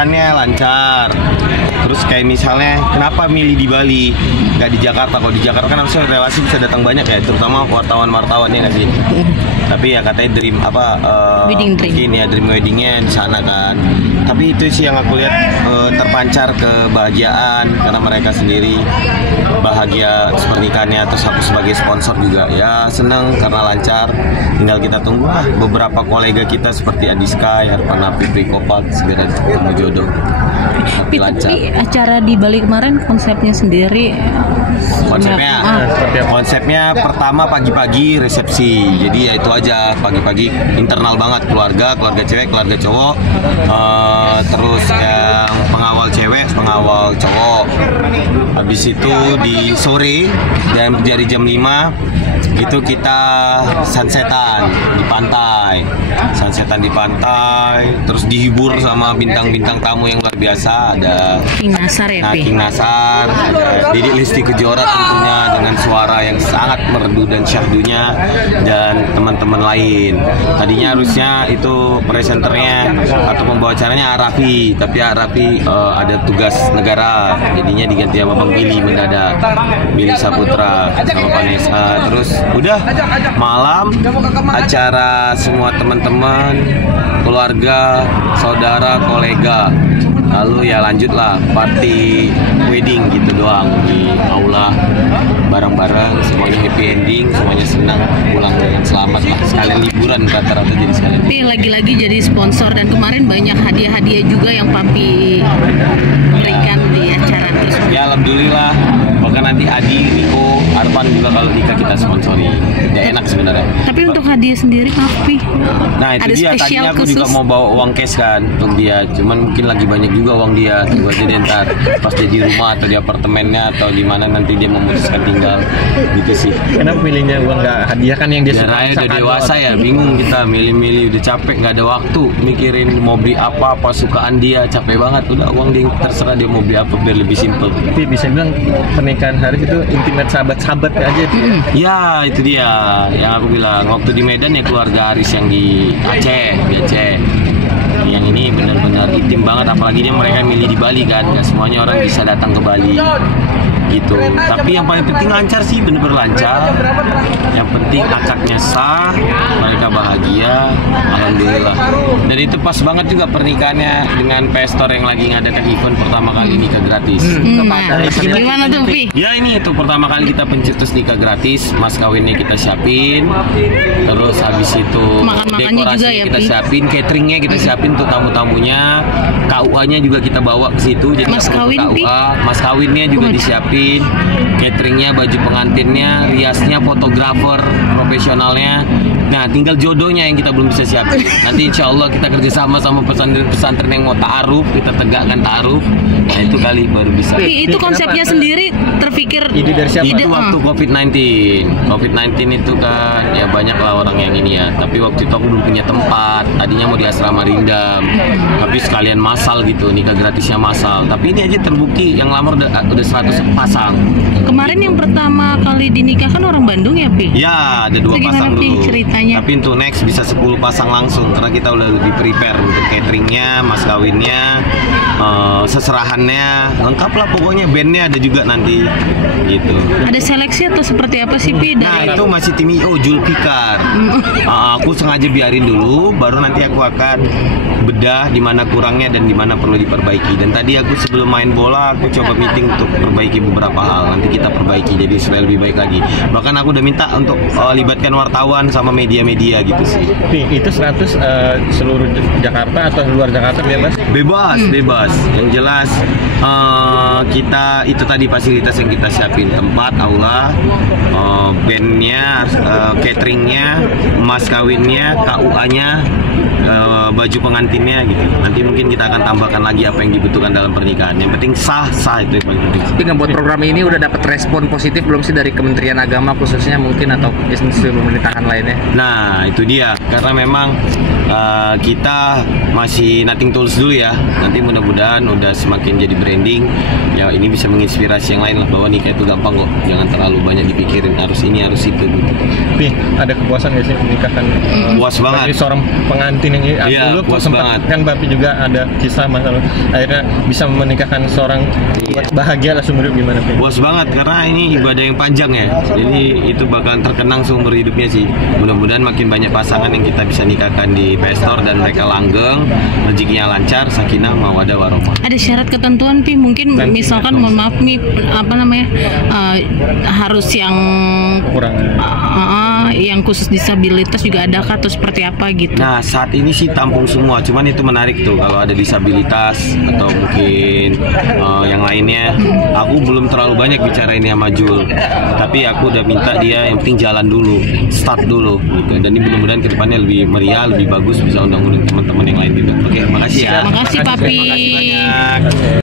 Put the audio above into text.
pernikahannya lancar. Terus kayak misalnya kenapa milih di Bali, nggak di Jakarta? Kalau di Jakarta kan harusnya relasi bisa datang banyak ya, terutama wartawan-wartawan ya nggak sih? Tapi ya katanya Wedding dream. mungkin ya dream weddingnya di sana kan. Tapi itu sih yang aku lihat terpancar kebahagiaan karena mereka sendiri bahagia pernikahannya. Terus aku sebagai sponsor juga ya seneng karena lancar. Tinggal kita tunggu lah beberapa kolega kita seperti Adiska, Arpana, Fitri Kopat segera ketemu jodoh. Tapi lancar. Tapi acara di Bali kemarin konsepnya sendiri Konsepnya pertama pagi-pagi resepsi. Jadi ya itu aja, pagi-pagi internal banget, keluarga cewek, keluarga cowok. Terus yang pengawal cewek, pengawal cowok. Habis itu di sore dan dari jam 5 itu kita sunsetan di pantai. Terus dihibur sama bintang-bintang tamu yang luar biasa. Ada King Nasar ya, Pi? King Nasar, ada Didi Listi Kejora tentunya dengan suara yang sangat merdu dan syahdunya, dan teman-teman lain. Tadinya harusnya itu presenternya atau pembawa acaranya Arafi, tapi Arafi ada tugas negara, jadinya diganti sama Bang Billy mendadak, Billy Saputra sama Vanessa. Terus udah malam acara semua teman-teman, keluarga, saudara, kolega. Lalu ya lanjutlah party wedding gitu doang di aula bareng-bareng, semuanya happy ending, semuanya senang, pulang dengan selamat lah. Sekalian liburan rata-rata jadi sekalian. Tapi lagi-lagi jadi sponsor, dan kemarin banyak hadiah-hadiah juga yang Papi berikan di acara tersebut. Ya alhamdulillah. Bahkan nanti Adi, Riko, Arpan juga kalau nikah kita sponsori. Ya enak sebenarnya. Tapi untuk hadiah sendiri Papi, nah itu ada dia, spesial tadinya aku khusus? juga mau bawa uang cash kan untuk dia, cuman mungkin lagi banyak juga uang dia. Tunggu aja deh ntar pas dia di rumah atau di apartemennya atau di mana nanti dia memutuskan tinggal gitu sih. Kenapa pilihnya uang nggak hadiah kan yang dia Ya suka? Raya udah dewasa ya, bingung kita milih-milih, udah capek, nggak ada waktu mikirin mau beli apa sukaan dia, capek banget. Udah uang dia terserah dia mau beli apa biar lebih simple. Tapi bisa bilang pernikahan Haris itu intimate sahabat-sahabat aja itu ya? Ya itu dia yang aku bilang waktu di Medan ya keluarga Haris yang di Aceh. Yang ini benar-benar intim banget, apalagi dia mereka milih di Bali kan, nggak semuanya orang bisa datang ke Bali gitu. Tapi yang paling penting lancar sih, benar-benar lancar. Yang penting akadnya sah, mereka bahagia, alhamdulillah. Dan itu pas banget juga pernikahannya dengan pastor yang lagi ngadakan event pertama kali nikah gratis. Gimana tuh, Pi? Ya ini itu pertama kali kita pencetus nikah gratis, mas kawinnya kita siapin, terus habis itu Makan-makannya juga ya, kita Pi? siapin, cateringnya kita siapin untuk tamu-tamunya, KUA-nya juga kita bawa ke situ, jadi Mas nggak perlu kawin, Pi? KUA, mas kawinnya juga disiapin, cateringnya, baju pengantinnya, riasnya, fotografer profesionalnya. Nah tinggal jodohnya yang kita belum bisa siapin. Nanti insya Allah kita kerjasama sama pesantren-pesantren yang mau ta'aruf, kita tegakkan ta'aruf. Nah itu kali baru bisa. Pi, itu konsepnya sendiri terpikir Ide dari siapa? Itu waktu COVID-19 itu kan ya banyak lah orang yang ini ya. Tapi waktu itu aku belum punya tempat. Tadinya mau di asrama Rindam, tapi sekalian massal gitu, nikah gratisnya massal. Tapi ini aja terbukti yang lamar udah 100 pasang. Kemarin yang pertama kali dinikahkan orang Bandung ya, Pi? Ya ada 2 Itu gimana, pasang Pi, dulu. ceritanya? Tapi untuk next bisa 10 pasang langsung karena kita udah lebih prepare untuk cateringnya, mas kawinnya, seserahannya, lengkap lah pokoknya. Bandnya ada juga nanti gitu. Ada seleksi atau seperti apa sih, Pi? Nah itu masih tim IO Julfikar. Aku sengaja biarin dulu, baru nanti aku akan bedah di mana kurangnya dan di mana perlu diperbaiki. Dan tadi aku sebelum main bola aku coba meeting untuk perbaiki beberapa hal. Nanti kita perbaiki jadi supaya lebih baik lagi. Bahkan aku udah minta untuk libatkan wartawan sama media-media gitu sih. Pi, itu 100 seluruh Jakarta atau luar Jakarta bebas? Bebas. Yang jelas kita itu tadi fasilitas yang kita siapin, tempat, aula, bandnya, cateringnya, mas kawinnya, KUA-nya, baju pengantinnya gitu. Nanti mungkin kita akan tambahkan lagi apa yang dibutuhkan dalam pernikahan. Yang penting sah itu yang paling penting. Tapi ngebuat program ini udah dapat respon positif belum sih dari Kementerian Agama khususnya mungkin atau institusi pemerintahan lainnya? Nah itu dia, karena memang kita masih nothing tulus dulu ya. Nanti mudah-mudahan udah semakin jadi branding. Ya ini bisa menginspirasi yang lain lah, bahwa nikah itu gampang kok. Jangan terlalu banyak dipikirin harus ini harus itu gitu. Tapi ada kepuasan nggak sih pernikahan? Puas banget. Bagi seorang pengantin yang Iya, dulu puas sempat banget. kan Papi juga ada kisah masalah akhirnya bisa menikahkan seorang buat bahagia lah seumur hidup, gimana Pi? Puas banget karena ini ibadah yang panjang ya. Jadi itu bakalan terkenang seumur hidupnya sih. Mudah-mudahan makin banyak pasangan yang kita bisa nikahkan di Pestor dan mereka langgeng, rezekinya lancar, sakinah, mawaddah warahmah. Ada syarat ketentuan Pi, mungkin Dan misalkan mohon maaf nih apa namanya harus yang yang khusus disabilitas juga ada kah atau seperti apa gitu? Nah saat ini sih tampung semua, cuman itu menarik tuh kalau ada disabilitas atau mungkin yang lainnya. Aku belum terlalu banyak bicara ini sama Jul, tapi aku udah minta dia yang penting jalan dulu, start dulu gitu. Dan ini mudah-mudahan kedepannya lebih meriah, lebih bagus, bisa undang-undang teman-teman yang lain juga. Oke, makasih ya. Makasih Papi. Makasih banyak.